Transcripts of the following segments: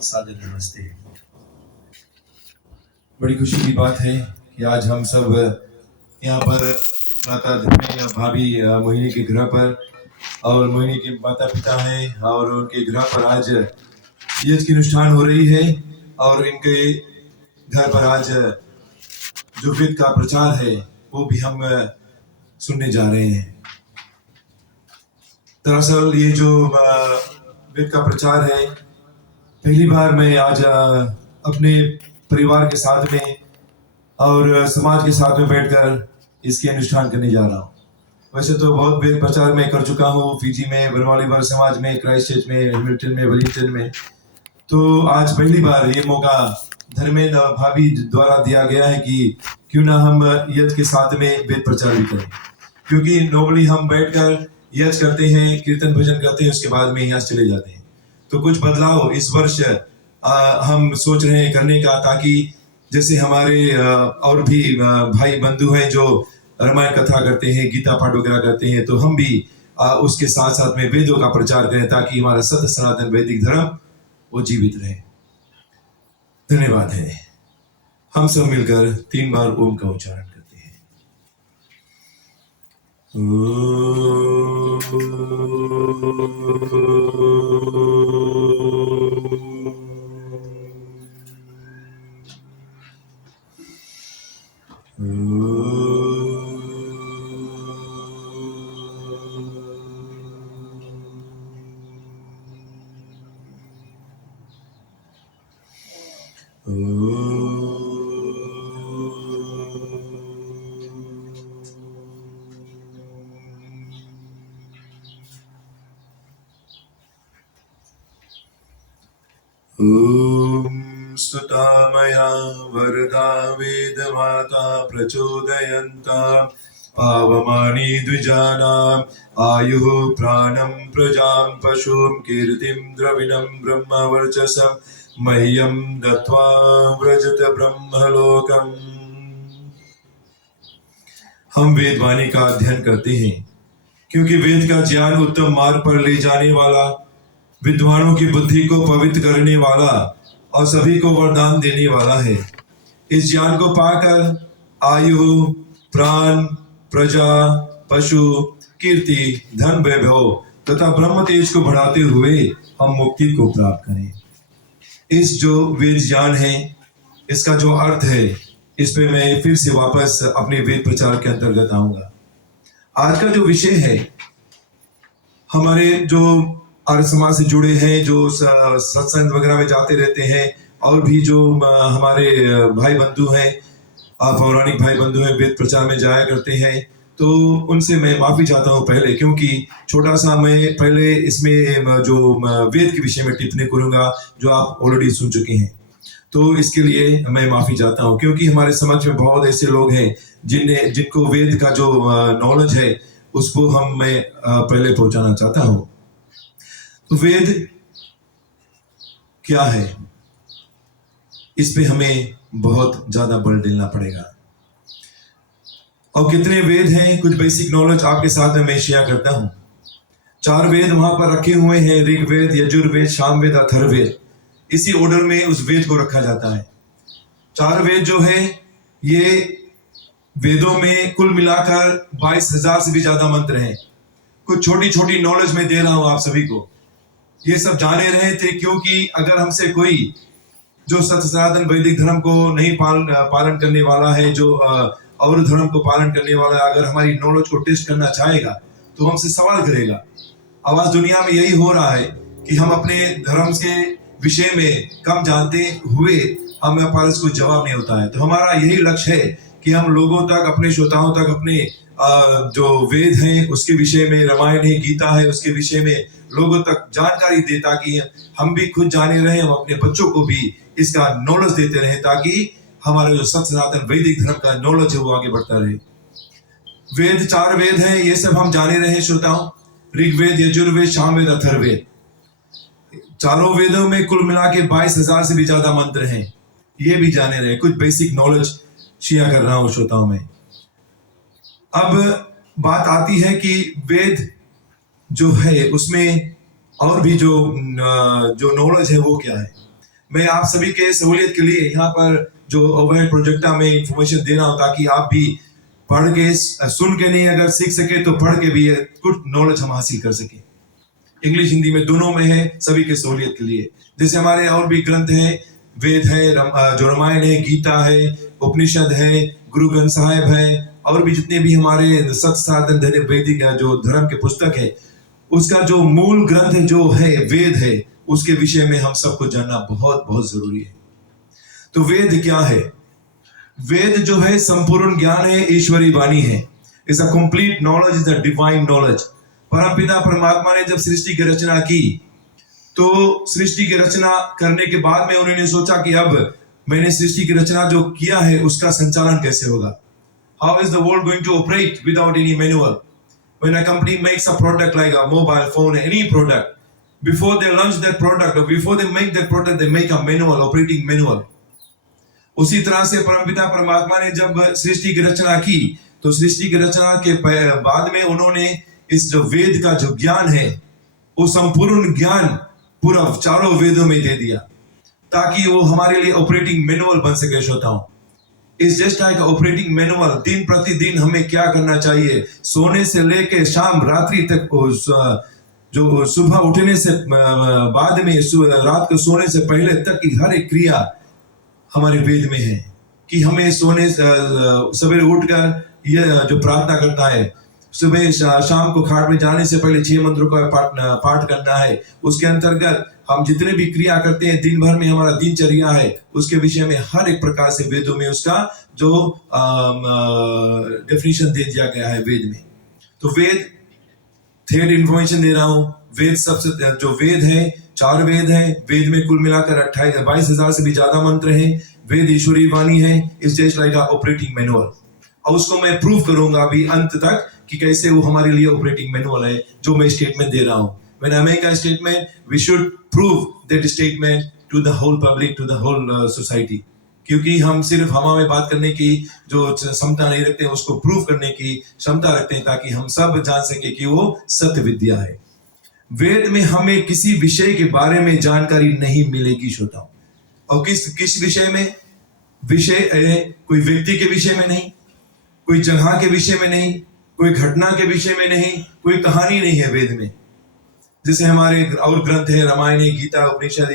सादर नमस्ते। बड़ी खुशी की बात है कि आज हम सब यहाँ पर माता धन्य भाभी मोहिनी के घर पर, और मोहिनी के माता पिता हैं और उनके घर पर आज यज्ञ की अनुष्ठान हो रही है। और इनके घर पर आज जो वेद का प्रचार है वो भी हम सुनने जा रहे हैं। दरअसल ये जो वेद का प्रचार है, पहली बार मैं आज अपने परिवार के साथ में और समाज के साथ में बैठकर इसके अनुष्ठान करने जा रहा हूँ। वैसे तो बहुत वेद प्रचार में कर चुका हूँ, फिजी में, बनवालीबाग समाज में, क्राइस्ट चर्च में, हैमिल्टन में, वेलिंगटन में। तो आज पहली बार ये मौका धर्मेंद्र भाभी द्वारा दिया गया है कि क्यों ना हम यज्ञ के साथ में वेद प्रचार भी करें, क्योंकि नॉर्मली हम बैठकर यज्ञ करते हैं, कीर्तन भजन करते हैं, उसके बाद में यहाँ चले जाते हैं। तो कुछ बदलाव इस वर्ष हम सोच रहे हैं करने का, ताकि जैसे हमारे और भी भाई बंधु हैं जो रामायण कथा करते हैं, गीता पाठ वगैरह करते हैं, तो हम भी उसके साथ साथ में वेदों का प्रचार करें, ताकि हमारा सत्य सनातन वैदिक धर्म वो जीवित रहे। धन्यवाद है। हम सब मिलकर 3 बार ओम का उच्चारण करते हैं। ॐ स्तुतामया वरदा वेदमाता प्रचोदयन्ता पावमानी द्विजानाम् आयुः प्राणं प्रजां पशुं कीर्तिं द्रविणं ब्रह्मवर्चसं मह्यं दत्त्वा व्रजत ब्रह्मलोकम्। हम वेदवाणी का अध्ययन करते हैं क्योंकि वेद का ज्ञान उत्तम मार्ग पर ले जाने वाला, विद्वानों की बुद्धि को पवित्र करने वाला और सभी को वरदान देने वाला है। इस ज्ञान को पाकर आयु, प्राण, प्रजा, पशु, कीर्ति, धन, वैभव तथा ब्रह्म तेज को बढ़ाते हुए हम मुक्ति को प्राप्त करें। इस जो वेद ज्ञान है, इसका जो अर्थ है, इस पे मैं फिर से वापस अपने वेद प्रचार के अंतर्गत आऊंगा। आज का जो विषय है, हमारे जो आर्य समाज से जुड़े हैं, जो सत्संग वगैरह में जाते रहते हैं, और भी जो हमारे भाई बंधु हैं, पौराणिक भाई बंधु हैं, वेद प्रचार में जाया करते हैं, तो उनसे मैं माफी चाहता हूँ पहले, क्योंकि छोटा सा मैं पहले इसमें जो वेद के विषय में टिप्पणी करूंगा जो आप ऑलरेडी सुन चुके हैं। तो इसके लिए मैं माफी चाहता हूँ, क्योंकि हमारे समाज में बहुत ऐसे लोग हैं जिनको वेद का जो नॉलेज है उसको मैं पहले पहुंचाना चाहता हूँ। तो वेद क्या है, इस पे हमें बहुत ज्यादा बल डालना पड़ेगा। और कितने वेद हैं, कुछ बेसिक नॉलेज आपके साथ में मैं शेयर करता हूं। 4 वेद वहां पर रखे हुए हैं, ऋग्वेद, यजुर्वेद, सामवेद, अथर्ववेद। इसी ऑर्डर में उस वेद को रखा जाता है। 4 वेद जो है, ये वेदों में कुल मिलाकर 22,000 से भी ज्यादा मंत्र हैं। कुछ छोटी छोटी नॉलेज मैं दे रहा हूं आप सभी को, ये सब जाने रहे थे, क्योंकि अगर हमसे कोई जो सत्य सनातन वैदिक धर्म को नहीं पालन करने वाला है, जो और धर्म को पालन करने वाला है, अगर हमारी नॉलेज को टेस्ट करना चाहेगा तो हमसे सवाल करेगा। अब आज दुनिया में यही हो रहा है कि हम अपने धर्म के विषय में कम जानते हुए हमें पास कोई जवाब नहीं होता है। तो हमारा यही लक्ष्य है कि हम लोगों तक, अपने श्रोताओं तक, अपने जो वेद हैं उसके विषय में, रामायण है, गीता है, उसके विषय में लोगों तक जानकारी दे, ताकि हम भी खुद जाने रहे, हम अपने बच्चों को भी इसका नॉलेज देते रहे, ताकि हमारा जो सत्य सनातन वैदिक धर्म का नॉलेज है वो आगे बढ़ता रहे। वेद 4 वेद हैं, ये सब हम जाने रहे श्रोताओं, ऋग्वेद, यजुर्वेद, सामवेद, अथर्ववेद। चारों वेदों में कुल मिला के 22,000 से भी ज्यादा मंत्र हैं, ये भी जाने रहे। कुछ बेसिक नॉलेज शेयर कर रहा हूं श्रोताओं में। अब बात आती है कि वेद जो है उसमें और भी जो नॉलेज है वो क्या है। मैं आप सभी के सहूलियत के लिए यहाँ पर जो ओवरहेड प्रोजेक्टा में इंफॉर्मेशन दे रहा हूँ, ताकि आप भी पढ़ के सुन के नहीं, अगर सीख सके तो पढ़ के भी कुछ नॉलेज हम हासिल कर सके। इंग्लिश हिंदी में दोनों में है, सभी के सहूलियत के लिए। जैसे हमारे और भी ग्रंथ हैं, वेद है, जो रामायण है, गीता है, उपनिषद है, गुरु ग्रंथ साहिब है, और भी जितने भी हमारे सत्य साधन वैदिक जो धर्म के पुस्तक है, उसका जो मूल ग्रंथ जो है वेद है, उसके विषय में हम सबको जानना बहुत बहुत जरूरी है। तो वेद क्या है? वेद जो है संपूर्ण ज्ञान है, ईश्वरी वाणी है। Is a complete knowledge, is a divine knowledge. परमपिता परमात्मा ने जब सृष्टि की रचना की, तो सृष्टि की रचना करने के बाद में उन्होंने सोचा कि अब मैंने सृष्टि की रचना जो किया है उसका संचालन कैसे होगा। How is the world going to operate without any manual? When a company makes a product like a mobile phone, any product, before they launch that product or before they make that product, they make a manual, operating manual. उसी तरह से परमपिता परमात्मा ने जब सृष्टि की रचना की, तो सृष्टि की रचना के बाद में उन्होंने इस जो वेद का जो ज्ञान है, वो संपूर्ण ज्ञान पूरा चारों वेदों में दे दिया, ताकि वो हमारे लिए ऑपरेटिंग मैनुअल बन सके। श्रोताओं, इस जस्ट लाइक ऑपरेटिंग मैनुअल, दिन प्रतिदिन हमें क्या करना चाहिए, सोने से लेके शाम रात्रि तक, जो सुबह उठने से बाद में, रात को सोने से पहले तक की हर एक क्रिया हमारे वेद में है। कि हमें सोने सवेरे उठकर यह जो प्रार्थना करता है, सुबह शाम को खाट में जाने से पहले 6 मंत्रों का पाठ करना है। उसके अंतर्गत हम जितने भी क्रिया करते हैं, दिन भर में हमारा दिनचर्या है, उसके विषय में हर एक प्रकार से वेदों में उसका जो डेफिनेशन दे दिया गया है वेद में। तो वेद थर्ड इंफॉर्मेशन दे रहा हूं। वेद सबसे जो वेद है, 4 वेद है। वेद में कुल मिलाकर 22,000 से भी ज्यादा मंत्र हैं। वेद ईश्वरी वाणी है। इस जस्ट लाइक ऑपरेटिंग मैनुअल, और उसको मैं प्रूव करूंगा अभी अंत तक कि कैसे वो हमारे लिए ऑपरेटिंग मैनुअल है, जो मैं स्टेटमेंट दे रहा हूं। When I make a statement, we should prove that statement to the whole public, to the whole society. क्योंकि हम सिर्फ हवा में बात करने की जो क्षमता नहीं रखते हैं, उसको प्रूव करने की क्षमता रखते हैं, ताकि हम सब जान सके कि वो सत्य विद्या है। वेद में हमें किसी विषय के बारे में जानकारी नहीं मिलेगी श्रोताओं। और किस विषय में? विषय कोई व्यक्ति के विषय में नहीं, कोई जगह के विषय में नहीं, कोई घटना के विषय में नहीं, कोई कहानी नहीं है वेद में। जैसे हमारे और ग्रंथ है, रामायण, गीता, उपनिषद,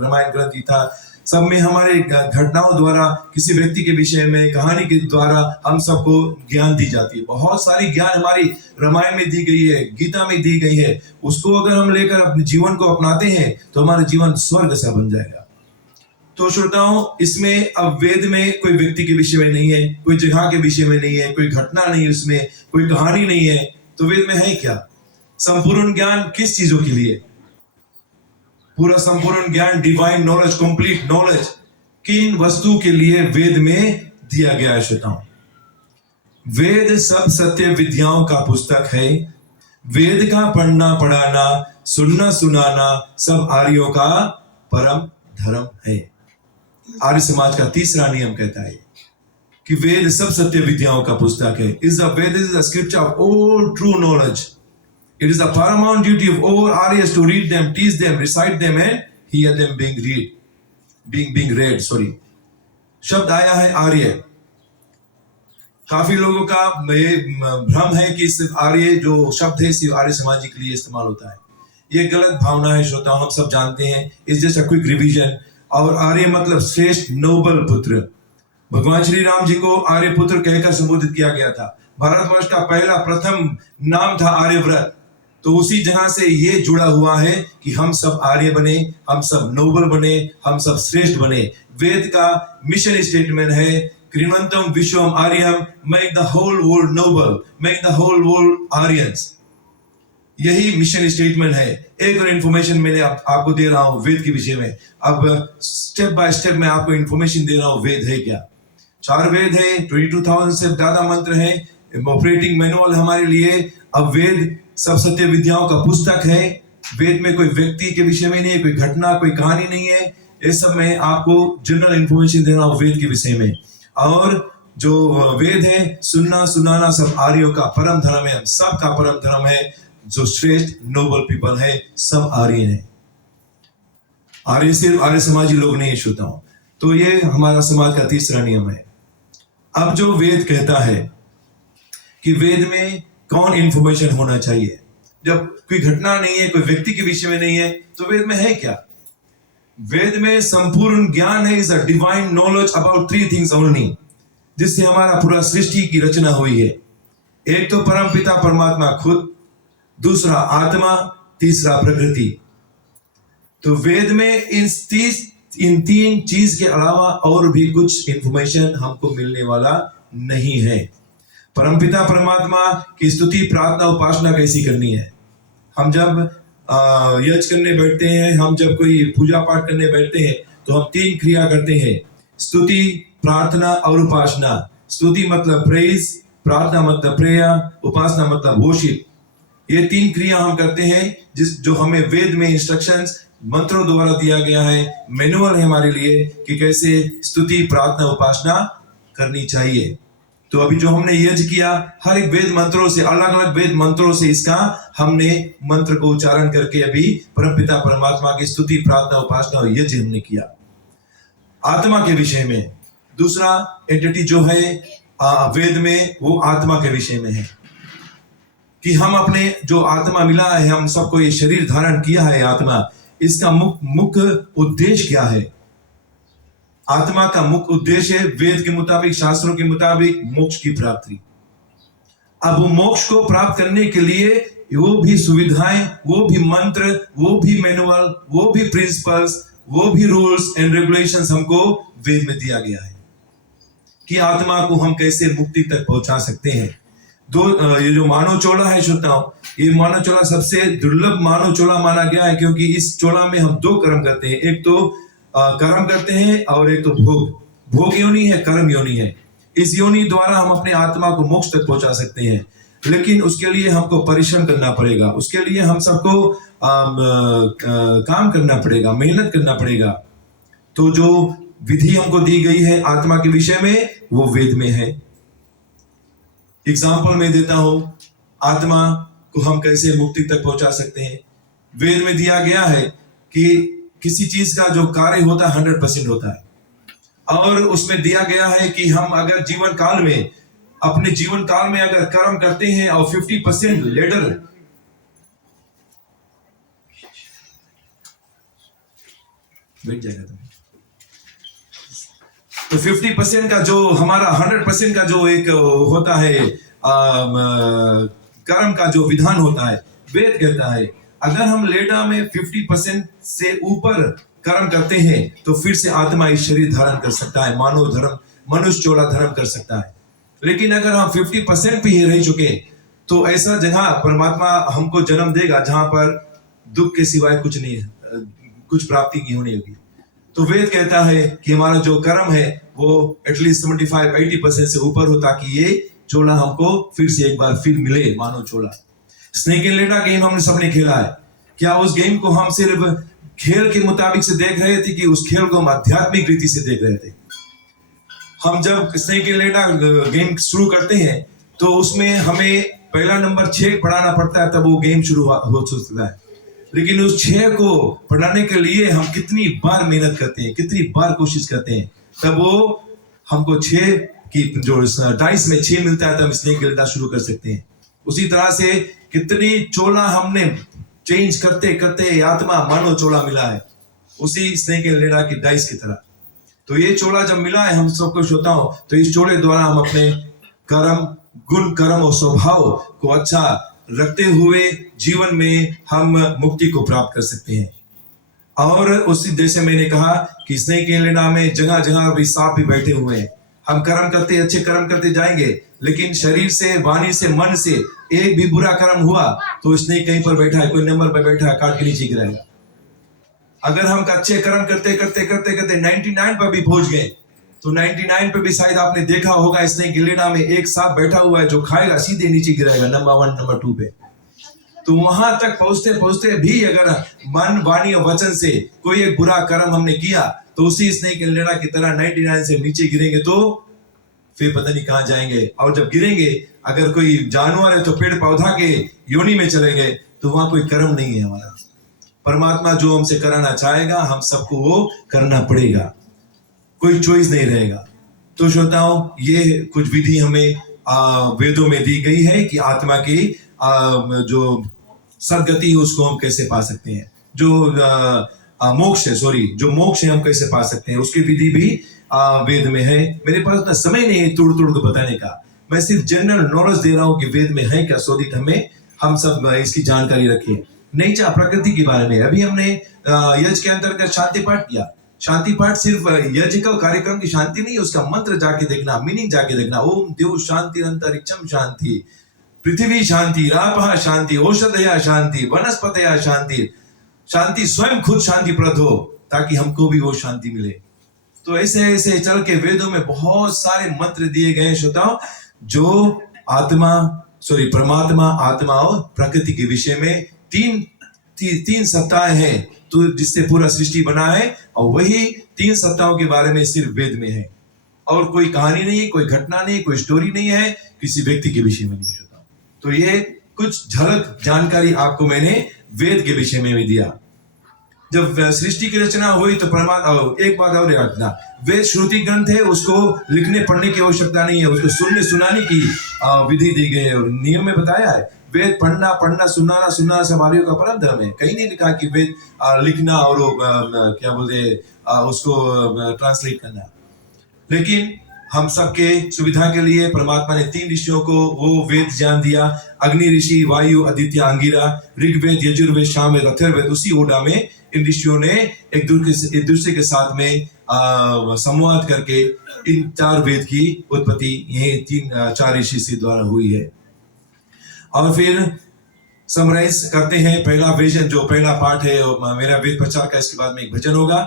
रामायण ग्रंथ, गीता, सब में हमारे घटनाओं द्वारा, किसी व्यक्ति के विषय में, कहानी के द्वारा हम सबको ज्ञान दी जाती है। बहुत सारी ज्ञान हमारी रामायण में दी गई है, गीता में दी गई है। उसको अगर हम लेकर अपने जीवन को अपनाते हैं तो हमारा जीवन स्वर्ग सा बन जाएगा। तो श्रोताओं, इसमें अब वेद में कोई व्यक्ति के विषय में नहीं है, कोई जगह के विषय में नहीं है, कोई घटना नहीं है, उसमें कोई कहानी नहीं है। तो वेद में है क्या? संपूर्ण ज्ञान किस चीजों के लिए? पूरा संपूर्ण ज्ञान, डिवाइन नॉलेज, कंप्लीट नॉलेज किन वस्तु के लिए वेद में दिया गया है श्रोताओं? वेद सब सत्य विद्याओं का पुस्तक है। वेद का पढ़ना पढ़ाना, सुनना सुनाना सब आर्यों का परम धर्म है। आर्य समाज का तीसरा नियम कहता है कि वेद सब सत्य विद्याओं का पुस्तक है। Is the Veda is the scripture of all true knowledge. It is the paramount duty of all Aryas to read them, teach them, recite them and hear them being read. शब्द आया है आर्य। काफी लोगों का ये भ्रम है कि सिर्फ आर्य जो शब्द है सिर्फ आर्य समाज के लिए इस्तेमाल होता है। ये गलत भावना है श्रोताओं, हम सब जानते हैं। It's just a quick revision. और आर्य मतलब श्रेष्ठ, नोबल पुत्र। भगवान श्री राम जी को आर्य पुत्र कहकर संबोधित किया गया था। भारतवर्ष का पहला प्रथम नाम था आर्यव्रत। तो उसी जगह से ये जुड़ा हुआ है कि हम सब आर्य बने, हम सब नोबल बने, हम सब श्रेष्ठ बने। वेद का मिशन स्टेटमेंट है, कृण्वन्तं विश्वम आर्यम, make the whole world noble, make the whole world Aryans. यही मिशन स्टेटमेंट है। एक और इंफॉर्मेशन मैंने आपको दे रहा हूं वेद के विषय में। अब स्टेप बाय स्टेप मैं आपको इंफॉर्मेशन दे रहा हूं वेद है क्या। 4 वेद है, 22,000 से ज्यादा मंत्र है, ऑपरेटिंग मैनुअल हमारे लिए। अब वेद सब सत्य विद्याओं का पुस्तक है। वेद में कोई व्यक्ति के विषय में नहीं है, कोई घटना, कोई कहानी नहीं है। ये सब मैं आपको जनरल इंफॉर्मेशन दे रहा हूं वेद के विषय में। और जो वेद है, सुनना सुनाना सब आर्यों का परम धर्म है, सबका परम धर्म है। जो श्रेष्ठ नोबल पीपल है सब आर्य है। आर्य समाजी लोग नहीं छूता हूं। तो ये हमारा समाज का तीसरा नियम है। अब जो वेद कहता है कि वेद में कौन इंफॉर्मेशन होना चाहिए, जब कोई घटना नहीं है, कोई व्यक्ति के विषय में नहीं है, तो वेद में है क्या? वेद में संपूर्ण ज्ञान है, is a divine knowledge about three things only, जिससे हमारा पूरा सृष्टि की रचना हुई है। एक तो परमपिता परमात्मा खुद, दूसरा आत्मा, तीसरा प्रकृति। तो वेद में इन तीन चीज के अलावा और भी कुछ इंफॉर्मेशन हमको मिलने वाला नहीं है। परमपिता परमात्मा की स्तुति, प्रार्थना, उपासना कैसी करनी है? हम जब यज्ञ करने बैठते हैं, हम जब कोई पूजा पाठ करने बैठते हैं, तो हम तीन क्रिया करते हैं: स्तुति, प्रार्थना और उपासना। स्तुति मतलब प्रेज, प्रार्थना मतलब प्रेयर, उपासना मतलब वर्शिप। ये तीन क्रिया हम करते हैं, जो हमें वेद में इंस्ट्रक्शंस मंत्रों द्वारा दिया गया है, मैनुअल है हमारे लिए कि कैसे स्तुति, प्रार्थना, उपासना करनी चाहिए। तो अभी जो हमने यज्ञ किया, हर एक वेद मंत्रों से, अलग अलग वेद मंत्रों से इसका हमने मंत्र को उच्चारण करके अभी परमपिता परमात्मा की स्तुति, प्रार्थना, उपासना और यज्ञ हमने किया। आत्मा के विषय में दूसरा एंटिटी जो है वेद में, वो आत्मा के विषय में है कि हम अपने जो आत्मा मिला है, हम सबको ये शरीर धारण किया है आत्मा, इसका मुख्य उद्देश्य क्या है? आत्मा का मुख्य उद्देश्य है वेद के मुताबिक, शास्त्रों के मुताबिक, मोक्ष की प्राप्ति। अब वो मोक्ष को प्राप्त करने के लिए वो भी सुविधाएं, वो भी मंत्र, वो भी मैनुअल, वो भी प्रिंसिपल्स, वो भी रूल्स एंड रेगुलेशंस हमको वेद में दिया गया है कि आत्मा को हम कैसे मुक्ति तक पहुंचा सकते हैं। ये जो मानव चोला है श्रोताओं, ये मानव चोला सबसे दुर्लभ मानव चोला माना गया है, क्योंकि इस चोला में हम दो कर्म करते हैं। एक तो कर्म करते हैं और एक तो भोग योनि है, कर्म योनि है। इस योनि द्वारा हम अपने आत्मा को मोक्ष तक पहुंचा सकते हैं, लेकिन उसके लिए हमको परिश्रम करना पड़ेगा, उसके लिए हम सबको काम करना पड़ेगा, मेहनत करना पड़ेगा। तो जो विधि हमको दी गई है आत्मा के विषय में, वो वेद में है। एग्जाम्पल मैं देता हूं, आत्मा को हम कैसे मुक्ति तक पहुंचा सकते हैं। वेद में दिया गया है कि किसी चीज का जो कार्य होता है 100% होता है, और उसमें दिया गया है कि हम अगर जीवन काल में, अपने जीवन काल में अगर कर्म करते हैं और 50% लेटर बैठ जाएगा, तो 50% का जो हमारा 100% का जो एक होता है कर्म का जो विधान होता है, वेद कहता है अगर हम लेटा में 50% से ऊपर कर्म करते हैं तो फिर से आत्मा इस शरीर धारण कर सकता है, मानव धर्म, मनुष्य चोला धर्म कर सकता है। लेकिन अगर हम 50% पे ही रह चुके तो ऐसा जगह परमात्मा हमको जन्म देगा जहां पर दुख के सिवाय कुछ नहीं है, कुछ प्राप्ति नहीं होनी होगी। तो वेद कहता है कि हमारा जो कर्म है वो एटलीस्ट 75-80% से ऊपर हो, ताकि ये चोला हमको फिर से एक बार फिर मिले, मानव चोला। स्नेक एंड लेडर गेम हमने सबने खेला है। क्या उस गेम को हम सिर्फ खेल के मुताबिक से देख रहे थे कि उस खेल को हम आध्यात्मिक रीति से देख रहे थे? हम जब स्नेक एंड लेडर गेम शुरू करते हैं तो उसमें हमें पहला नंबर 6 पढ़ाना पड़ता है, तब वो गेम शुरू हो सकता है। लेकिन उस 6 को पढ़ाने के लिए हम कितनी बार मेहनत करते हैं, कितनी बार कोशिश करते हैं, तब वो हमको 6 की जो डाइस में 6 मिलता है, तब स्नेक एंड लेडर शुरू कर सकते हैं। उसी तरह से कितनी चोला हमने चेंज करते करते आत्मा मानव चोला मिला है, उसी स्नेक एंड लेडर की डाइस की तरह। तो ये चोला जब मिला है हम सबको श्रोताओं, तो इस चोले द्वारा हम अपने कर्म, गुण, कर्म और स्वभाव को अच्छा रखते हुए जीवन में हम मुक्ति को प्राप्त कर सकते हैं। और उसी जैसे मैंने कहा कि स्नेक एंड लेडर में जगह जगह भी सांप भी बैठे हुए हैं। हम कर्म करते, अच्छे कर्म करते जाएंगे, लेकिन शरीर से, वाणी से, मन से एक भी बुरा कर्म हुआ तो स्नेक कहीं पर बैठा है, कोई नंबर पर बैठा है, काट के नीचे गिराएगा। अगर हम अच्छे कर्म करते करते करते करते 99 पर भी पहुंच गए तो 99 पे भी शायद आपने देखा होगा स्नेक एंड लेडर में एक सांप बैठा हुआ है जो खाएगा, सीधे नीचे गिराएगा नंबर 1, नंबर 2 पे। तो वहां तक पहुंचते पहुंचते भी अगर मन, वाणी और वचन से कोई एक बुरा कर्म हमने किया तो उसी स्नेक एंड लेडर की तरह 99 से नीचे गिरेंगे तो फिर पता नहीं कहां जाएंगे। और जब गिरेंगे, अगर कोई जानवर है तो पेड़ पौधा के योनि में चले गए, तो वहां कोई कर्म नहीं है हमारा। परमात्मा जो हमसे कराना चाहेगा हम सबको वो करना पड़ेगा, कोई चॉइस नहीं रहेगा। तो श्रोताओं, ये कुछ विधि हमें वेदों में दी गई है कि आत्मा की जो सदगति है उसको हम कैसे पा सकते हैं, जो मोक्ष है, जो मोक्ष है हम कैसे पा सकते हैं, उसकी विधि भी वेद में है। मेरे पास उतना समय नहीं है तोड़ तोड़ को बताने का, मैं सिर्फ जनरल नॉलेज दे रहा हूँ कि वेद में है क्या, शोधित हमें हम सब इसकी जानकारी रखें। नहीं चाह प्रकृति के बारे में अभी हमने यज्ञ के अंतर्गत शांति पाठ किया। शांति पाठ सिर्फ यज्ञ का कार्यक्रम की शांति नहीं, उसका मंत्र जाके देखना, मीनिंग जाके देखना। ओम देव शांति अंतरिक्षम शांति, पृथ्वी शांति, रापः शांति, औषधया शांति, वनस्पतया शांति, शांति स्वयं खुद शांति प्रद हो ताकि हमको भी वो शांति मिले। तो ऐसे ऐसे चल के वेदों में बहुत सारे मंत्र दिए गए श्रोताओं, जो परमात्मा, आत्मा और प्रकृति के विषय में तीन सत्ताएं हैं तो जिससे पूरा सृष्टि बना है, और वही तीन सत्ताओं के बारे में सिर्फ वेद में है, और कोई कहानी नहीं, कोई घटना नहीं, कोई स्टोरी नहीं है, किसी व्यक्ति के विषय में नहीं होता। तो ये कुछ झलक जानकारी आपको मैंने वेद के विषय में भी दिया। जब सृष्टि की रचना हुई तो परमात्मा, एक बात और याद रखना, वेद श्रुति ग्रंथ है, उसको लिखने पढ़ने की आवश्यकता नहीं है, उसको सुनने सुनाने की विधि दी गई है, नियम में बताया है। वेद पढ़ना सुनना सब आर्यों का परम धर्म है। कहीं नहीं लिखा कि वेद लिखना और क्या बोलते उसको ट्रांसलेट करना। लेकिन हम सबके सुविधा के लिए परमात्मा ने 3 ऋषियों को वो वेद ज्ञान दिया, अग्नि ऋषि, वायु, आदित्य, अंगिरा, ऋग्वेद, यजुर्वेद, सामवेद, अथर्ववेद। उसी ओडा में इन ऋषियों ने एक दूसरे के साथ में संवाद करके इन 4 वेद की उत्पत्ति यही 4 ऋषि से द्वारा हुई है। और फिर समराइज करते हैं पहला विजन, जो पहला पार्ट है मेरा वेद प्रचार का, इसके बाद में एक भजन होगा।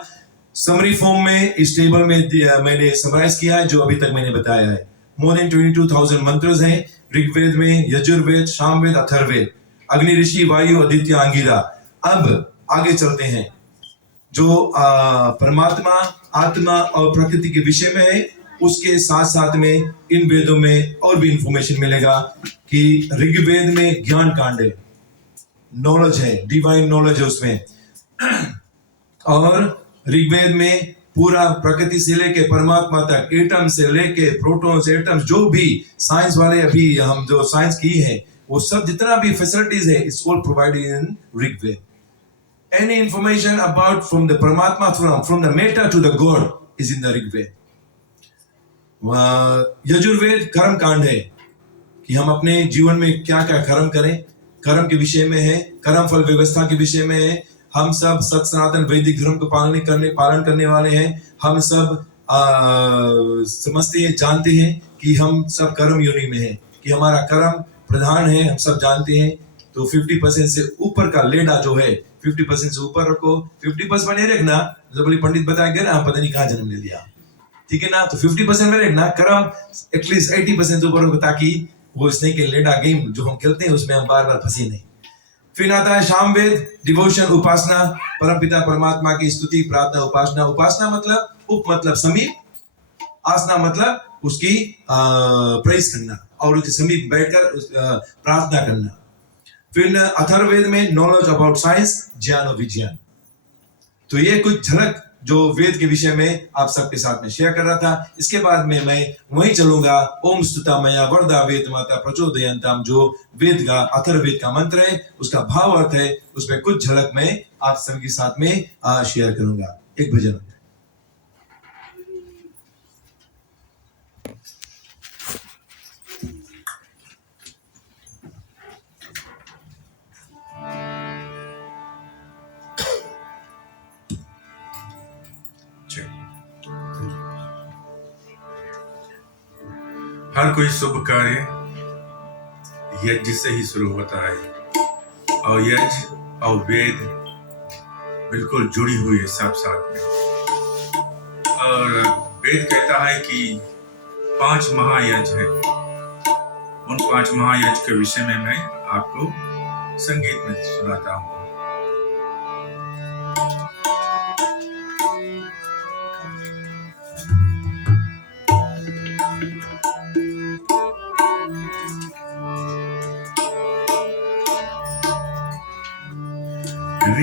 समरी फॉर्म में इस टेबल में मैंने समराइज किया है जो अभी तक मैंने बताया है। मोर देन 22,000 मंत्र हैं ऋग्वेद में, यजुर्वेद, सामवेद, अथर्ववेद, अग्नि ऋषि, वायु, आदित्य, अंगिरा। अब आगे चलते हैं, जो परमात्मा, आत्मा और प्रकृति के विषय में है, उसके साथ साथ में इन वेदों में और भी इंफॉर्मेशन मिलेगा कि ऋग्वेद में ज्ञान कांड है, नॉलेज है, डिवाइन नॉलेज है उसमें। और ऋग्वेद में पूरा प्रकृति से लेके परमात्मा तक, एटम से लेके प्रोटॉन्स, एटम्स, जो भी साइंस वाले अभी हम जो साइंस की है वो सब जितना भी फैसिलिटीज है, it's all provided in Rigveda. Any information about from the Paramatma, from the Meta to the God is in the Rigved. Yajurveda कर्म कांड है कि हम अपने जीवन में क्या क्या कर्म करें, कर्म के विषय में है, कर्म फल व्यवस्था के विषय में है। हम सब सत सनातन वैदिक धर्म को पालन करने वाले हैं। हम सब समझते हैं, जानते हैं कि हम सब कर्म योनि में हैं, कि हमारा कर्म प्रधान है, हम सब जानते हैं। तो 50% से ऊपर का लेना जो है 50% से ऊपर रखो, 50% में नहीं रखना। जब पंडित बताया गया ना, पता नहीं कहाँ जन्म ले लिया, ठीक है ना। तो 50% में रखना, कर्म एटलीस्ट 80% से ऊपर रखो, ताकि वो स्नेक एंड लेडर गेम जो हम खेलते हैं उसमें हम बार बार फंसे नहीं। फिर आता है सामवेद, डिवोशन, उपासना, परमपिता परमात्मा की स्तुति, प्रार्थना, उपासना। उपासना मतलब उप मतलब समीप, आसना मतलब उसकी प्रेज करना और उसके समीप बैठकर प्रार्थना करना। फिर अथर्ववेद में नॉलेज अबाउट साइंस, ज्ञान और विज्ञान। तो ये कुछ झलक जो वेद के विषय में आप सबके साथ में शेयर कर रहा था। इसके बाद में मैं वहीं चलूंगा, ओम स्तुता मया वरदा वेद माता प्रचोदयन्ताम, जो वेद का अथर्ववेद का मंत्र है, उसका भाव अर्थ है, उसमें कुछ झलक मैं आप सबके साथ में शेयर करूंगा। एक भजन। हर कोई शुभ कार्य यज्ञ से ही शुरू होता है, और यज्ञ और वेद बिल्कुल जुड़ी हुई है सब साथ में। और वेद कहता है कि 5 महायज्ञ हैं। उन 5 महायज्ञ के विषय में मैं आपको संगीत में सुनाता हूँ।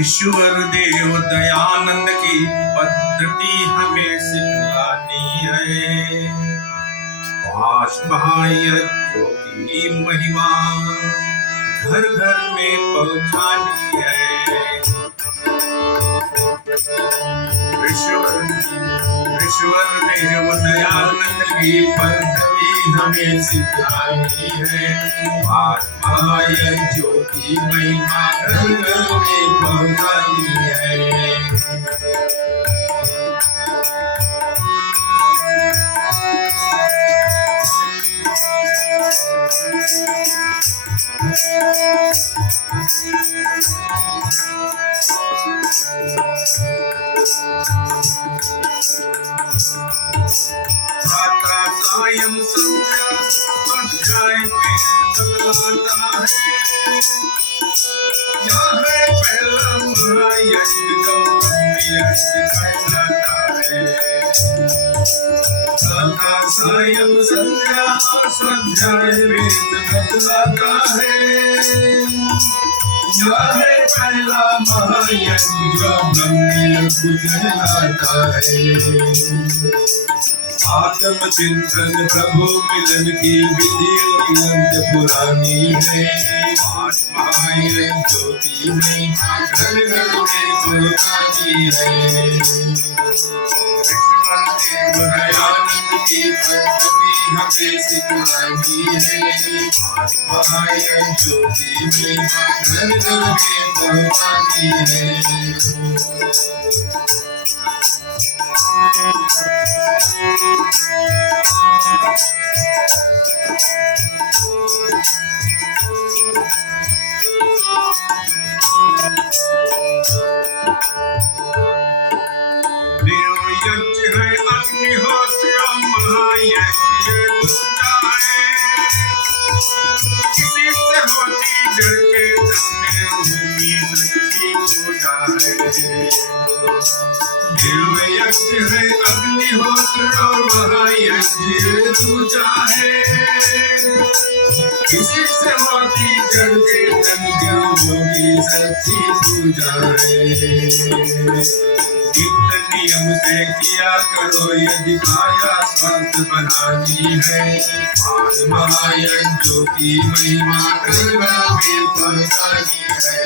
ईश्वर देव दयानंद की पद्धति हमें सिखलानी है। पांच महायज्ञों की महिमा घर घर में पहुंचानी है। ईश्वर देव दयानंद की पद्धति हमें सिखानी है। पांच महायज्ञों की महिमा घर घर में पहुंचानी है। प्रातः सायं संध्या अध्याय में बतलाता है। यह है पहला महायज्ञ जो ब्रह्मयज्ञ कहलाता है। प्रातः सायं संध्या अध्याय में बतलाता है। यह है पहला महायज्ञ जो ब्रह्मयज्ञ कहलाता है। आत्म चिंतन प्रभु मिलन की विधि अत्यंत पुरानी है। पांच महायज्ञों की महिमा घर घर में पुरानी है। ईश्वर देव दयानंद की पद्धति हमें सिखलानी है। पांच महायज्ञों की महिमा घर घर में पुरानी है। देवयज्ञ है अग्निहोत्र महायज्ञ दूजा है। किसी से होती जड़ के तन भूमि सच्ची पूजा है। देवयज्ञ है अग्निहोत्र महायज्ञ दूजा है। किसी से होती जड़ के तन भूमि सच्ची पूजा है। नित्य नियम से किया करो यदि काया स्वस्थ बनानी है। पांच महायज्ञों की महिमा घर घर में पहुंचानी है।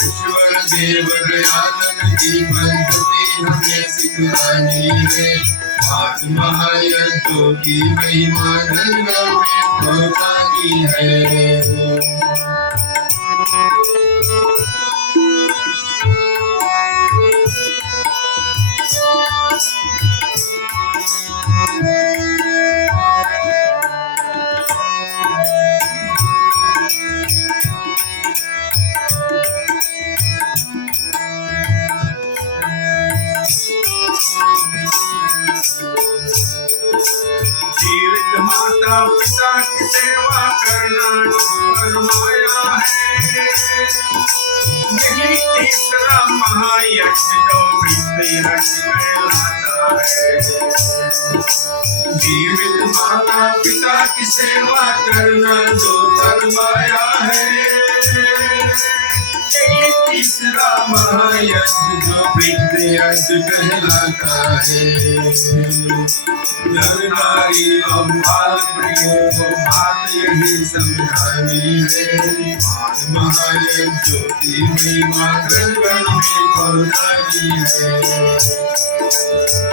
ईश्वर देव दयानंद की पद्धति हमें सिखलानी है। पांच महायज्ञों की महिमा घर घर में पहुंचानी है। जीवित माता पिता की सेवा करना फरमाया है। यही तीसरा महायज्ञ जो मृत्यु कहलाता है। जीवित माता पिता की सेवा करना जो फरमाया है। यही तीसरा महायज्ञ जो मृत्यु कहलाता है। नर नारी और बालकों को बात यही समझानी है। पांच महायज्ञों की महिमा घर घर में पहुंचानी है।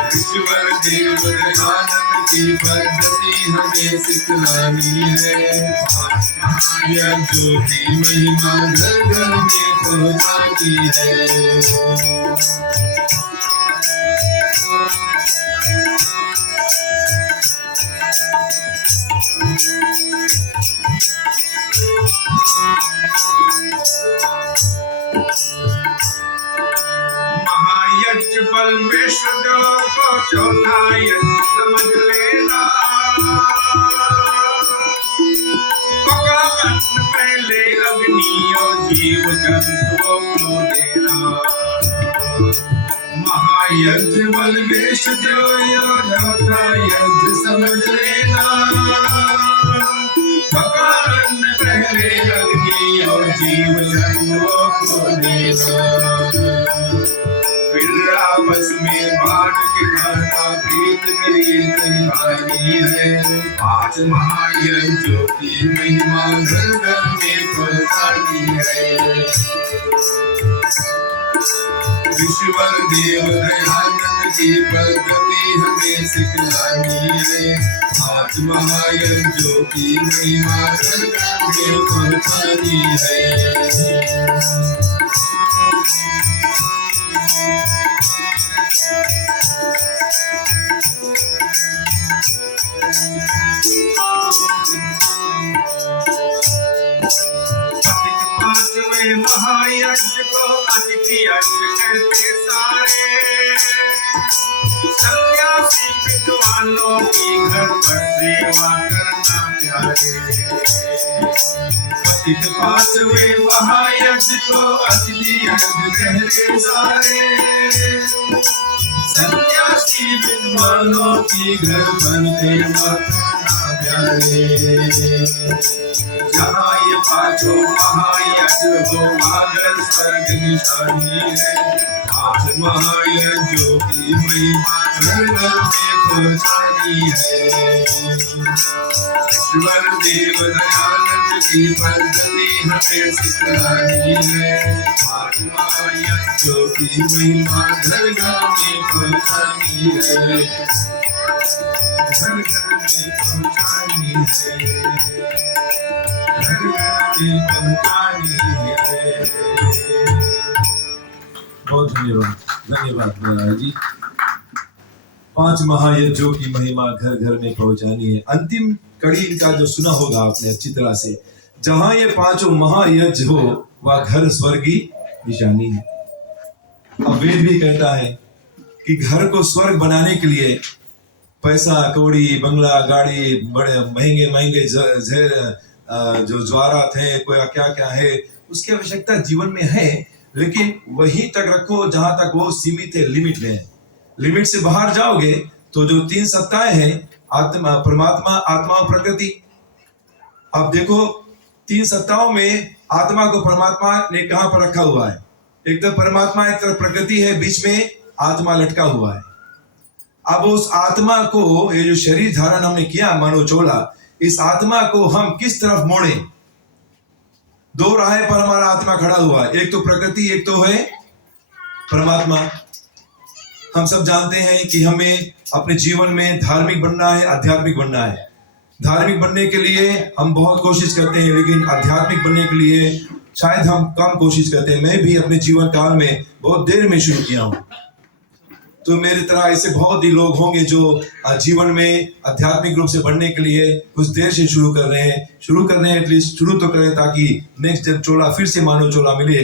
ईश्वर देव दयानंद की पद्धति हमें सिखलानी है। पांच महायज्ञों की महिमा घर घर में पहुंचानी है। महायज्ञ बलवेश्वर को चौथा यज्ञ समझ लेना। पका अन्न पहले अग्नि और जीव जंतुओं को देना। महायज्ञ बलवेश्वर चौथा यज्ञ समझ लेना। पका अन्न पहले अग्नि और जीव जंतुओं को में सब। फिर आपस में बांट के खाना प्रीत मेरी कहानी है। पांच महायज्ञों की महिमा घर घर में पहुंचानी है। ईश्वर देव दयानंद की पद्धति हमें सिखलानी है। पांच महायज्ञों की महिमा घर घर में पहुंचानी है। पांचवें महायज्ञ को अतिथि यज्ञ कहते सारे। सन्यासी विद्वानों की घर पर सेवा करना प्यारे। पांचवें महायज्ञ को अतिथि यज्ञ कहते सारे। सन्यासी विद्वानों की घर पर सेवा करना प्यारे। जहाँ ये पांचों महायज्ञ हो आगर स्वर्ग निशानी है। पांच महायज्ञों की महिमा घर घर में पहुंचानी है। ईश्वर देव दयानंद की पद्धति हमें सिखलानी है। पांच महायज्ञों की महिमा घर घर में पहुंचानी है। घर घर में पहुंचानी है। बहुत धन्यवाद, धन्यवाद महाराज जी। पांच महायज्ञों की महिमा घर घर में पहुंचानी है। अंतिम कड़ी इनका जो सुना होगा आपने अच्छी तरह से, जहां ये पांचों महायज्ञ हो वह घर स्वर्ग की निशानी है। अब वेद भी कहता है कि घर को स्वर्ग बनाने के लिए पैसा कौड़ी बंगला गाड़ी बड़े महंगे महंगे जो ज्वारात है कोई क्या क्या है उसकी आवश्यकता जीवन में है, लेकिन वहीं तक रखो जहां तक वो सीमित है, लिमिट में है। लिमिट से बाहर जाओगे तो जो तीन सत्ताएं हैं, आत्मा परमात्मा आत्मा और प्रकृति। अब देखो तीन सत्ताओं में आत्मा को परमात्मा ने कहां पर रखा हुआ है? एक तरफ परमात्मा, एक तरफ प्रकृति है, बीच में आत्मा लटका हुआ है। अब उस आत्मा को, ये जो शरीर धारण हमने किया मानो चोला, इस आत्मा को हम किस तरफ मोड़े? दो राहें पर हमारा आत्मा खड़ा हुआ है, एक तो प्रकृति, एक तो है परमात्मा। हम सब जानते हैं कि हमें अपने जीवन में धार्मिक बनना है, आध्यात्मिक बनना है। धार्मिक बनने के लिए हम बहुत कोशिश करते हैं, लेकिन आध्यात्मिक बनने के लिए शायद हम कम कोशिश करते हैं। मैं भी अपने जीवन काल में बहुत देर में शुरू किया हूं, तो मेरी तरह ऐसे बहुत ही लोग होंगे जो जीवन में आध्यात्मिक रूप से बढ़ने के लिए कुछ देर से शुरू कर रहे हैं। एटलीस्ट शुरू तो करें, ताकि नेक्स्ट जब चोला फिर से मानो चोला मिले,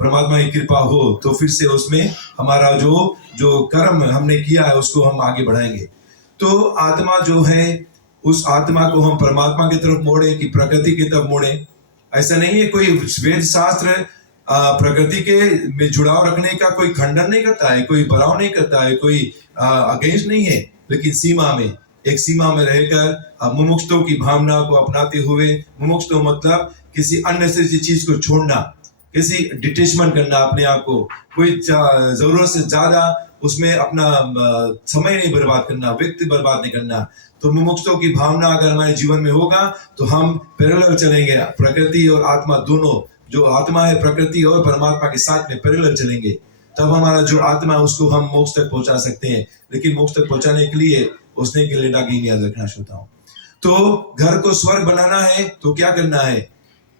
परमात्मा की कृपा हो, तो फिर से उसमें हमारा जो कर्म हमने किया है उसको हम आगे बढ़ाएंगे। तो आत्मा जो है, उस आत्मा को हम परमात्मा की तरफ मोड़े कि प्रकृति की तरफ मोड़े? ऐसा नहीं है। कोई वेद शास्त्र प्रकृति के में जुड़ाव रखने का कोई खंडन नहीं करता है, कोई बराव नहीं करता है, कोई अगेंस्ट नहीं है, लेकिन सीमा में, एक सीमा में रहकर मुमुक्षुता की भावना को अपनाते हुए, मुमुक्षुता मतलब किसी अननेसेसरी चीज को छोड़ना, किसी डिटेचमेंट करना अपने आप को, कोई जरूरत से ज्यादा उसमें अपना समय नहीं बर्बाद करना, व्यक्ति बर्बाद नहीं करना। तो मुमुक्षुता की भावना अगर हमारे जीवन में होगा तो हम पैरेलल चलेंगे, प्रकृति और आत्मा दोनों, जो आत्मा है प्रकृति और परमात्मा के साथ में पैरेलल चलेंगे, तब हमारा जो आत्मा है उसको हम मोक्ष तक पहुंचा सकते हैं। लेकिन मोक्ष तक पहुंचाने के लिए उसने के लिए नागिन याद रखना चाहता हूं। तो घर को स्वर्ग बनाना है तो क्या करना है?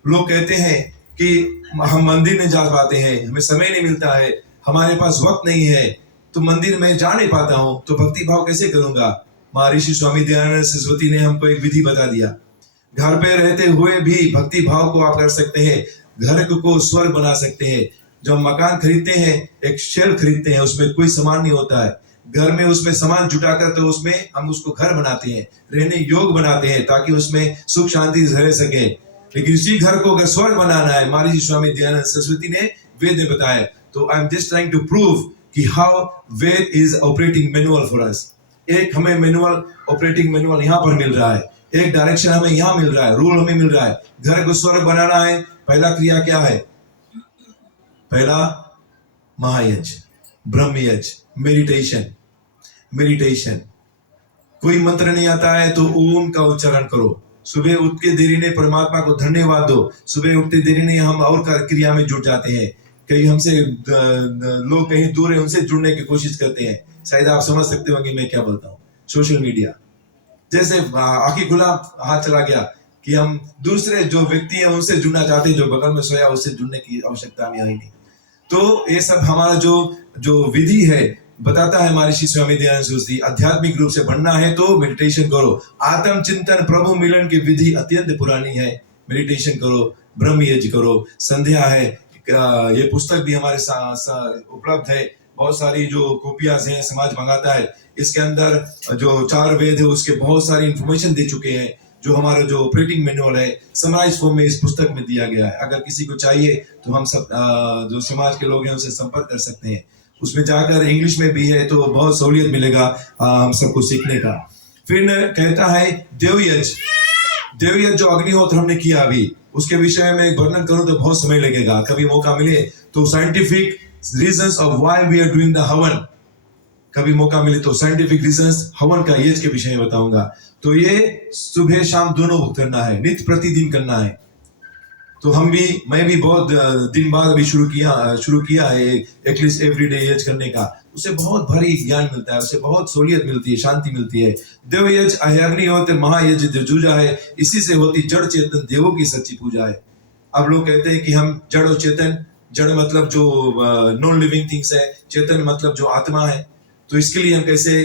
लोग कहते हैं कि हम मंदिर नहीं जा पाते हैं, हमें समय नहीं मिलता है, हमारे पास वक्त नहीं है, तो मंदिर में जा नहीं पाता हूं, तो भक्ति भाव कैसे करूंगा? महर्षि स्वामी दयानंद सरस्वती ने हमको एक विधि बता दिया। घर पे रहते हुए भी भक्ति भाव को आप कर सकते हैं, घर को स्वर्ग बना सकते हैं। जब हम मकान खरीदते हैं, एक शेल खरीदते हैं, उसमें कोई सामान नहीं होता है, घर में उसमें सामान जुटाकर तो उसमें हम उसको घर बनाते हैं, रहने योग बनाते हैं, ताकि उसमें सुख शांति रह सके। लेकिन इसी घर को अगर स्वर्ग बनाना है, महर्षि स्वामी दयानंद सरस्वती ने वेद में बताया। तो I am just trying to prove कि how Veda is operating manual for us. एक हमें मैनुअल, ऑपरेटिंग मैनुअल यहाँ पर मिल रहा है, एक डायरेक्शन हमें यहाँ मिल रहा है, रूल हमें मिल रहा है। घर को स्वर्ग बनाना है, पहला क्रिया क्या है? पहला महायज्ञ, ब्रह्म यज्ञ, मेडिटेशन। कोई मंत्र नहीं आता है तो ओम का उच्चारण करो। सुबह उठ के देरी ने परमात्मा को धन्यवाद दो। सुबह उठते देरी ने हम और क्रिया में जुट जाते हैं। कहीं हमसे लोग कहीं दूर है, उनसे जुड़ने की कोशिश करते हैं। शायद आप समझ सकते होंगे मैं क्या बोलता हूँ। सोशल मीडिया जैसे आंखें खुला हाथ चला गया कि हम दूसरे जो व्यक्ति है उनसे जुड़ना चाहते हैं, जो बगल में सोया उससे जुड़ने की आवश्यकता हमें आई नहीं। तो ये सब हमारा जो विधि है बताता है महर्षि स्वामी दयानंद सरस्वती, आध्यात्मिक रूप से बढ़ना है तो मेडिटेशन करो। आत्म चिंतन प्रभु मिलन की विधि अत्यंत पुरानी है। मेडिटेशन करो, ब्रह्म यज्ञ करो, संध्या है। ये पुस्तक भी हमारे उपलब्ध है। बहुत सारी जो कॉपियां हैं समाज मंगाता है। इसके अंदर जो 4 वेद है उसके बहुत सारी इंफॉर्मेशन दे चुके हैं। जो हमारा जो ऑपरेटिंग मैनुअल है समराइज फॉर्म में इस पुस्तक में दिया गया है। अगर किसी को चाहिए तो हम सब जो समाज के लोग हैं उनसे संपर्क कर सकते हैं। उसमें जाकर इंग्लिश में भी है तो बहुत सहूलियत मिलेगा हम सबको सीखने का। फिर कहता है देवयज्ञ जो अग्निहोत्र हमने किया अभी, उसके विषय में एक वर्णन करूं तो बहुत समय लगेगा। कभी मौका मिले तो scientific reasons of why we are doing the havan, कभी मौका मिले तो साइंटिफिक रीजंस हवन का यज्ञ के विषय में बताऊंगा। तो ये सुबह शाम दोनों करना है, नित्य प्रतिदिन करना है। तो मैं भी बहुत दिन बाद अभी शुरू किया है एटलीस्ट एवरीडे यज्ञ करने का। उससे बहुत भारी ज्ञान मिलता है, उससे बहुत सहूलियत मिलती है, शांति मिलती है। देव यज्ञ अग्निहोत्र महायज्ञ दिर्जूजा है। इसी से होती जड़ चेतन देवों की सच्ची पूजा है। अब लोग कहते हैं कि हम जड़ और चेतन, जड़ मतलब जो नॉन लिविंग थिंग्स है, चेतन मतलब जो आत्मा है। तो इसके लिए हम कैसे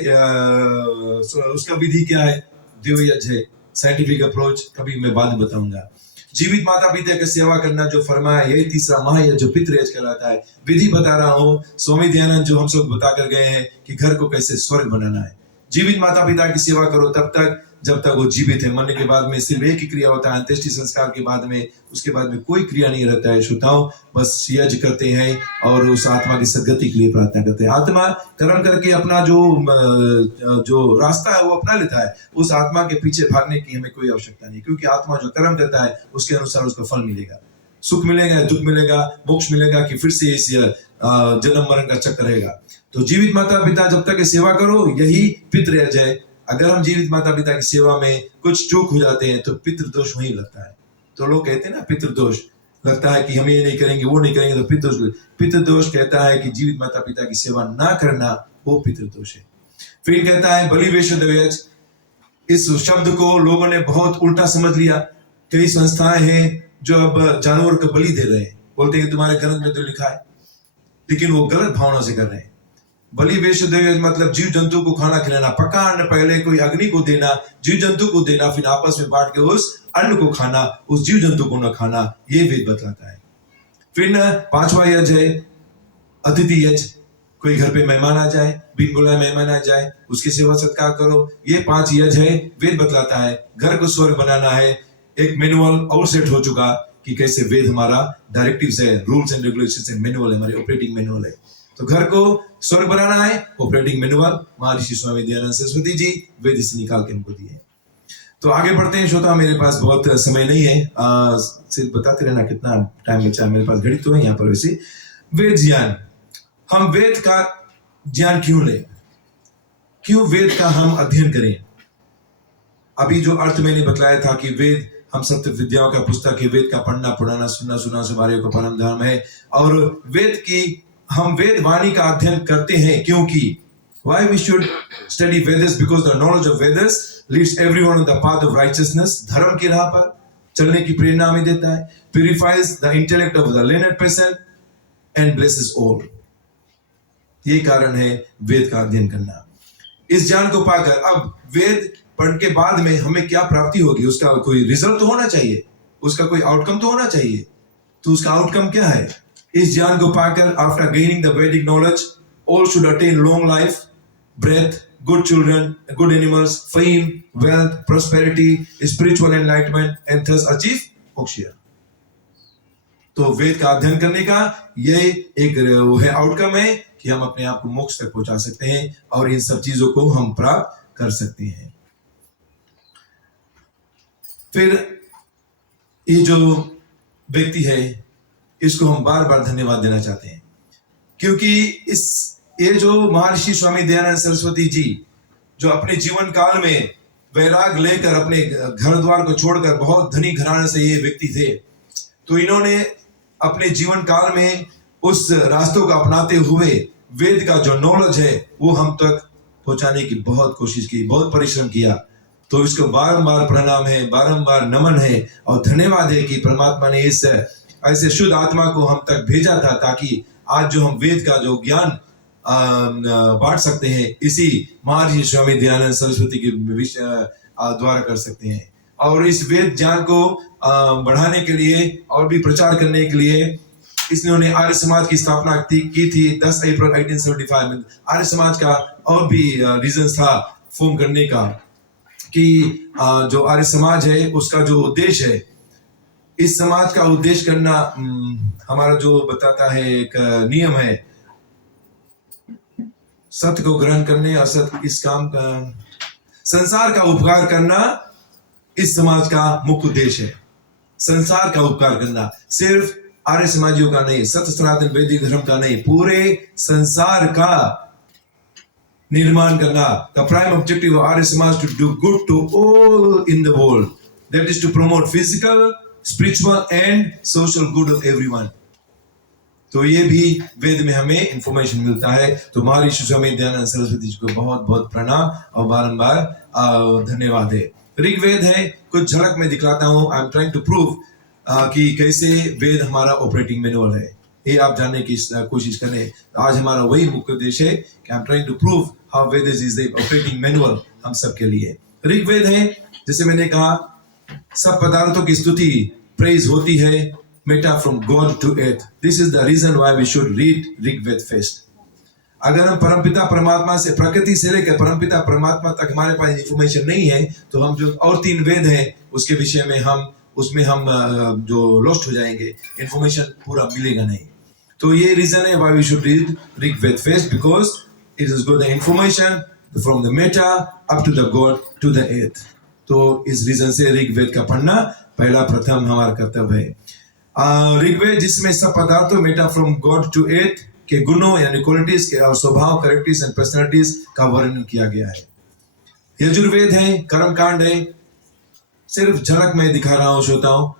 उसका विधि क्या है, देव यज्ञ है, साइंटिफिक अप्रोच कभी मैं बाद में बताऊंगा। जीवित माता पिता की सेवा करना जो फरमाया, यही तीसरा महायज्ञ जो पितृयज्ञ कहलाता है। विधि बता रहा हूँ स्वामी दयानंद जो हम सब बता कर गए हैं कि घर को कैसे स्वर्ग बनाना है। जीवित माता पिता की सेवा करो तब तक जब तक वो जीवित है। मरने के बाद में सिर्फ एक ही क्रिया होता है, अंत्येष्टि संस्कार के बाद में, उसके बाद में कोई क्रिया नहीं रहता है। श्रोताओं बस यज्ञ करते हैं और उस आत्मा की सद्गति के लिए प्रार्थना करते हैं। आत्मा कर्म करके अपना जो रास्ता है वो अपना लेता है। उस आत्मा के पीछे भागने की हमें कोई आवश्यकता नहीं, क्योंकि आत्मा जो कर्म करता है उसके अनुसार उसको फल मिलेगा। सुख मिलेगा, दुख मिलेगा, मोक्ष मिलेगा कि फिर से इस जन्म मरण का चक्कर रहेगा। तो जीवित माता पिता जब तक सेवा करो, यही पितृयज्ञ है। अगर हम जीवित माता पिता की सेवा में कुछ चूक हो जाते हैं तो पितृदोष वहीं लगता है। तो लोग कहते हैं ना पितृदोष लगता है कि हम ये नहीं करेंगे वो नहीं करेंगे तो पितृदोष कहता है कि जीवित माता पिता की सेवा ना करना वो पितृदोष है। फिर कहता है बलि वैश्य देवयज्ञ। इस शब्द को लोगों ने बहुत उल्टा समझ लिया। कई संस्थाएं हैं जो अब जानवर को बलि दे रहे हैं, बोलते हैं कि तुम्हारे ग्रंथ में तो लिखा है, लेकिन वो गलत भावना से कर रहे हैं। बलि वैश्य देवयज्ञ मतलब जीव जंतु को खाना खिलाना, पका अन्न पहले कोई अग्नि को देना, जीव जंतु को देना, फिर आपस में बांट के उस अन्न को खाना, उस जीव जंतु को न खाना, ये वेद बतलाता है। फिर 5वां यज्ञ है अतिथि यज्ञ। कोई घर पे मेहमान आ जाए, बिन बुलाए मेहमान आ जाए, उसकी सेवा सत्कार करो। ये 5 यज्ञ है, वेद बतलाता है। घर को स्वर्ग बनाना है। एक मैनुअल और सेट हो चुका कि कैसे वेद हमारा डायरेक्टिव्स है, रूल्स एंड रेगुलेशंस है, मैनुअल है, हमारे ऑपरेटिंग मैनुअल है। तो घर को स्वर्ग बनाना है, ऑपरेटिंग मैनुअल महर्षि स्वामी दयानंद सरस्वती जी वेद से निकाल के हमको दिए। तो आगे बढ़ते हैं श्रोता, मेरे पास बहुत समय नहीं है, सिर्फ बताते रहना कितना टाइम बचा है। मेरे पास घड़ी तो है यहाँ पर। वैसे वेद ज्ञान, हम वेद का ज्ञान क्यों लें, क्यों वेद का हम अध्ययन करें। अभी जो अर्थ मैंने बतलाया था कि वेद हम सत्य विद्याओं का पुस्तक है। वेद का पढ़ना पढ़ाना सुनना सुना हमारे को परम धर्म है। और हम वेद वाणी का अध्ययन करते हैं क्योंकि why we should study Vedas, because the knowledge of Vedas leads everyone on the path of righteousness, धर्म की राह पर चलने की प्रेरणा हमें देता है, purifies the intellect of the learned person and blesses all। ये कारण है वेद का अध्ययन करना। इस ज्ञान को पाकर अब वेद पढ़ के बाद में हमें क्या प्राप्ति होगी, उसका कोई रिजल्ट तो होना चाहिए, उसका कोई आउटकम तो होना चाहिए। तो उसका आउटकम क्या है? इस ज्ञान को पाकर आफ्टर गेनिंग द वैदिक knowledge all should attain long life, breath, good children, good animals, fame, wealth, prosperity, spiritual enlightenment and thus achieve moksha। तो वेद का अध्ययन करने का ये एक वो है आउटकम है कि हम अपने आप को मोक्ष तक पहुंचा सकते हैं और इन सब चीजों को हम प्राप्त कर सकते हैं। फिर ये जो व्यक्ति है इसको हम बार बार धन्यवाद देना चाहते हैं, क्योंकि ये जो महर्षि स्वामी दयानंद सरस्वती जी जो अपने जीवन काल में वैराग लेकर अपने घर द्वार को छोड़कर बहुत धनी घराने से ये व्यक्ति थे, तो इन्होंने अपने जीवन काल में उस रास्तों को अपनाते हुए वेद का जो नॉलेज है वो हम तक पहुंचाने की बहुत कोशिश की, बहुत परिश्रम किया। तो इसको बारंबार प्रणाम है, बारंबार नमन है और धन्यवाद है कि परमात्मा ने इस ऐसे शुद्ध आत्मा को हम तक भेजा था, ताकि आज जो हम वेद का जो ज्ञान बांट सकते हैं इसी महर्षि स्वामी दयानंद सरस्वती के द्वारा कर सकते हैं। और इस वेद ज्ञान को बढ़ाने के लिए और भी प्रचार करने के लिए इसने आर्य समाज की स्थापना की थी 10 अप्रैल 1875 में। आर्य समाज का और भी रीजन था फॉर्म करने का, कि जो आर्य समाज है उसका जो उद्देश्य है, इस समाज का उद्देश्य करना हमारा जो बताता है एक नियम है, सत्य को ग्रहण करने और सत्य इस काम का संसार का उपकार करना इस समाज का मुख्य उद्देश्य है। संसार का उपकार करना सिर्फ आर्य समाजियों का नहीं, सत्य सनातन वैदिक धर्म का नहीं, पूरे संसार का निर्माण करना। The prime objective of Arya Samaj to do good to all in the world, that is to promote physical, spiritual and social good of everyone. तो ये भी वेद में हमें इंफॉर्मेशन मिलता है। तो महर्षि स्वामी दयानंद सरस्वती जी को बहुत बहुत प्रणाम और बारंबार धन्यवाद है। ऋग्वेद है, कुछ झलक में दिखलाता हूं। I am trying to prove कि कैसे वेद हमारा ऑपरेटिंग मैनुअल है, ये आप जानने की कोशिश करें। आज हमारा वही मुख्य उद्देश्य है कि I am trying to prove how Veda is the operating manual हम सब के लिए। ऋग्वेद है, जैसे मैंने कहा, सब पदार्थों की स्तुति प्रेज होती है, meta from God to earth. This is the reason why we should read Rigveda first. अगर हम परमपिता परमात्मा से, प्रकृति से लेकर परमपिता परमात्मा तक हमारे पास इंफॉर्मेशन नहीं है, तो हम जो और 3 वेद हैं उसके विषय में हम जो लॉस्ट हो जाएंगे, इंफॉर्मेशन पूरा मिलेगा नहीं। तो ये रीजन है why we should read Rigveda first, because it is got the information from the meta up to the God to the earth. तो इस रीजन से ऋग्वेद का पढ़ना पहला प्रथम हमारा कर्तव्य है। ऋग्वेद जिसमें सब पदार्थों, matter from God to earth के गुणों यानी क्वालिटीज के और स्वभाव, कैरेक्टर्स एंड पर्सनालिटीज का वर्णन किया गया है। यजुर्वेद है, कर्म कांड है, सिर्फ झलक में दिखा रहा हूं श्रोताओं।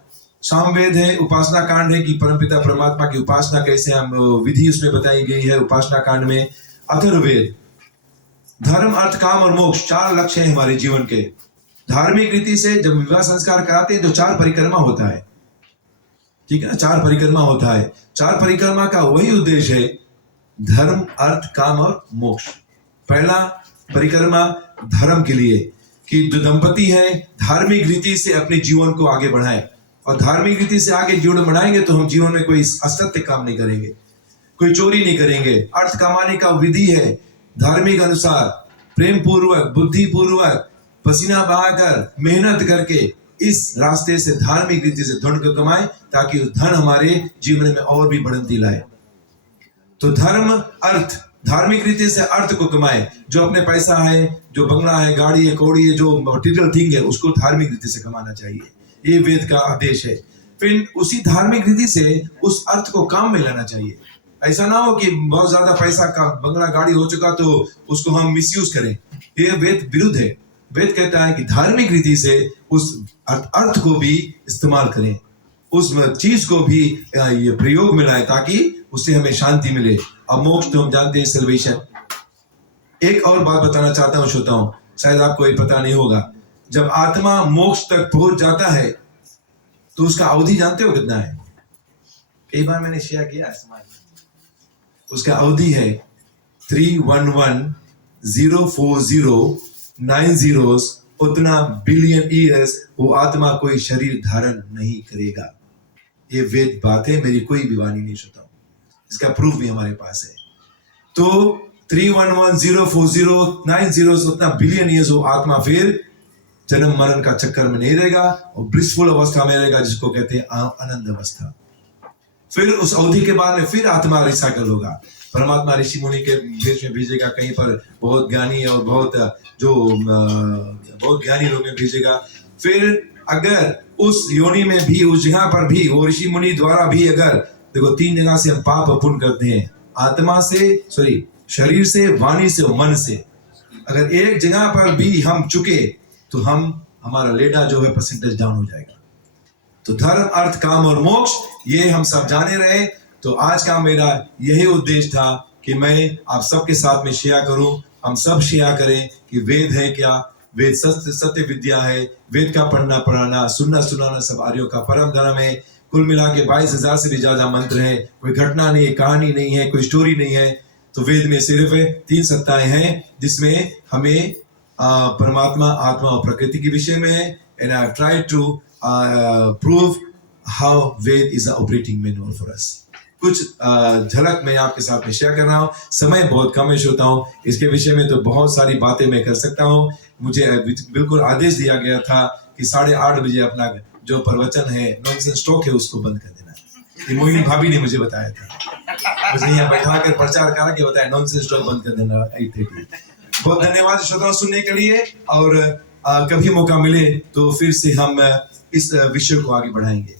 सामवेद है, उपासना कांड है कि परमपिता परमात्मा की उपासना कैसे हम विधि उसमें बताई गई है उपासना कांड में। अथर्ववेद, धर्म अर्थ काम और मोक्ष 4 लक्ष्य हैं हमारे जीवन के। धार्मिक रीति से जब विवाह संस्कार कराते हैं तो 4 परिक्रमा होता है, ठीक है ना, 4 परिक्रमा होता है। 4 परिक्रमा का वही उद्देश्य है, धर्म अर्थ काम और मोक्ष। पहला परिक्रमा धर्म के लिए कि जो दंपति है धार्मिक रीति से अपने जीवन को आगे बढ़ाए, और धार्मिक रीति से आगे जीवन बढ़ाएंगे तो हम जीवन में कोई असत्य काम नहीं करेंगे, कोई चोरी नहीं करेंगे। अर्थ कमाने का विधि है धार्मिक अनुसार, प्रेम पूर्वक, बुद्धि पूर्वक, पसीना बहाकर, मेहनत करके इस रास्ते से धार्मिक रीति से धन को कमाए, ताकि उस धन हमारे जीवन में और भी बढ़ंती लाए। तो धर्म अर्थ, धार्मिक रीति से अर्थ को कमाए। जो अपने पैसा है, जो बंगला है, गाड़ी है, कौड़ी है, जो मटेरियल थिंग है, उसको धार्मिक रीति से कमाना चाहिए, ये वेद का आदेश है। फिर उसी धार्मिक रीति से उस अर्थ को काम में लाना चाहिए। ऐसा ना हो कि बहुत ज्यादा पैसा का बंगला गाड़ी हो चुका तो उसको हम मिसयूज करें, ये वेद विरुद्ध है। वेद कहता है कि धार्मिक रीति से उस अर्थ को भी इस्तेमाल करें, उस चीज को भी ये प्रयोग में लाए, ताकि उससे हमें शांति मिले। और मोक्ष तो हम जानते हैं, सल्वेशन। एक और बात बताना चाहता हूं श्रोताओं, शायद आपको ये पता नहीं होगा, जब आत्मा मोक्ष तक पहुंच जाता है तो उसका अवधि जानते हो कितना है? कई बार मैंने शेयर किया है समाज में। उसका अवधि है 311,040,9 उतना बिलियन ईयर्स वो आत्मा कोई शरीर धारण नहीं करेगा। ये वेद बात है, मेरी कोई भी वाणी नहीं सुनता हूं, इसका प्रूफ भी हमारे पास है। तो 311,040,9 उतना बिलियन ईयर्स वो आत्मा फिर जन्म मरण का चक्कर में नहीं रहेगा और ब्लिसफुल अवस्था में रहेगा, जिसको कहते हैं आनंद अवस्था। फिर उस अवधि के बाद में फिर आत्मा रिसाइकल होगा, परमात्मा ऋषि मुनि के भेष में भेजेगा, कहीं पर बहुत ज्ञानी और बहुत ज्ञानी लोग में भेजेगा। फिर अगर उस योनि में भी, उस जगह पर भी वो ऋषि मुनि द्वारा भी अगर देखो 3 जगह से हम पाप और पुण्य करते हैं, आत्मा से, सॉरी, शरीर से, वाणी से और मन से। अगर एक जगह पर भी हम चुके तो हमारा लेडा जो है परसेंटेज डाउन हो जाएगा। तो धर्म, अर्थ, काम और मोक्ष ये हम सब जाने रहे। तो आज का मेरा यही उद्देश्य था कि मैं आप सबके साथ में शेयर करूं, हम सब शेयर करें कि वेद है क्या, वेद सत्य विद्या है, वेद का पढ़ना पढ़ाना, सुनना सुनाना सब आर्यों का परम धर्म है। कुल मिला के 22,000 से भी ज्यादा मंत्र है, कोई घटना नहीं है, कहानी नहीं है, कोई स्टोरी नहीं है। तो वेद में सिर्फ 3 सत्ताएं हैं जिसमें हमें परमात्मा, आत्मा और प्रकृति के विषय में है। And I have tried to prove how Veda is a operating manual for us. कुछ झलक मैं आपके साथ में शेयर कर रहा हूँ। समय बहुत कम है श्रोताओं, इसके विषय में तो बहुत सारी बातें मैं कर सकता हूँ। मुझे बिल्कुल आदेश दिया गया था कि 8:30 बजे अपना जो प्रवचन है, नॉनसेंस टॉक है, उसको बंद कर देना। ये मोहिनी भाभी ने मुझे बताया था, मुझे यहाँ बैठा कर प्रचार करा के बताया नॉनसेंस टॉक बंद कर देना 8:30। बहुत धन्यवाद श्रोताओं सुनने के लिए, और कभी मौका मिले तो फिर से हम इस विषय को आगे बढ़ाएंगे।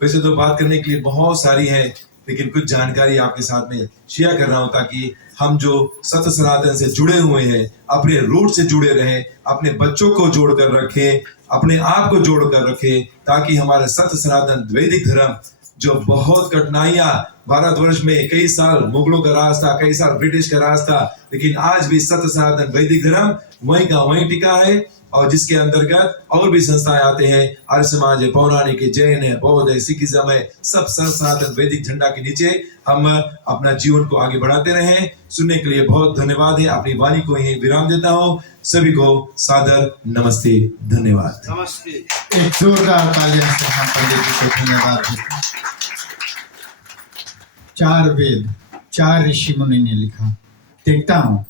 वैसे तो बात करने के लिए बहुत सारी है, लेकिन कुछ जानकारी आपके साथ में शेयर कर रहा हूं ताकि हम जो सत्य सनातन से जुड़े हुए हैं, अपने रूट से जुड़े रहें, अपने बच्चों को जोड़कर रखें, अपने आप को जोड़कर रखें, ताकि हमारा सत्य सनातन वैदिक धर्म जो बहुत कठिनाइयां भारतवर्ष में कई साल मुगलों का राज था, कई साल ब्रिटिश का राज था, लेकिन आज भी सत्य सनातन वैदिक धर्म वहीं का वहीं टिका है। और जिसके अंतर्गत और भी संस्थाएं आते हैं, आर्य समाज है, पौराणिक है, जैन है, बौद्ध है, सिखिज्म है, सब सनातन वैदिक झंडा के नीचे हम अपना जीवन को आगे बढ़ाते रहें। सुनने के लिए बहुत धन्यवाद है। अपनी वाणी को यहीं विराम देता हूँ। सभी को सादर नमस्ते, धन्यवाद। नमस्ते। एक जोरदार तालियां से हम पंडित जी को धन्यवाद देते हैं। 4 वेद 4 ऋषि मुनि ने लिखा। देखता हूँ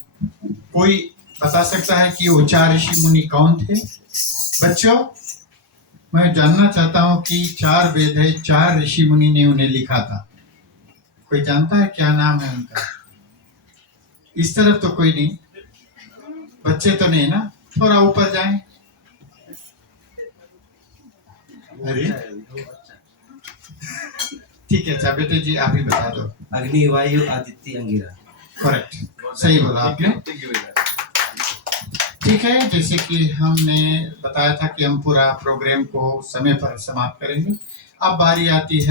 कोई बता सकता है कि वो 4 ऋषि मुनि कौन थे? बच्चों, मैं जानना चाहता हूँ कि 4 वेद है, 4 ऋषि मुनि ने उन्हें लिखा था। कोई जानता है क्या नाम है उनका? इस तरफ तो कोई नहीं, बच्चे तो नहीं ना, थोड़ा ऊपर जाएं। अरे ठीक है, अच्छा बेटे जी आप ही बता दो। अग्नि, वायु, आदित्य, अंगिरा। करेक्ट, सही बोला आपने। ठीक है, जैसे कि हमने बताया था कि हम पूरा प्रोग्राम को समय पर समाप्त करेंगे। अब बारी आती है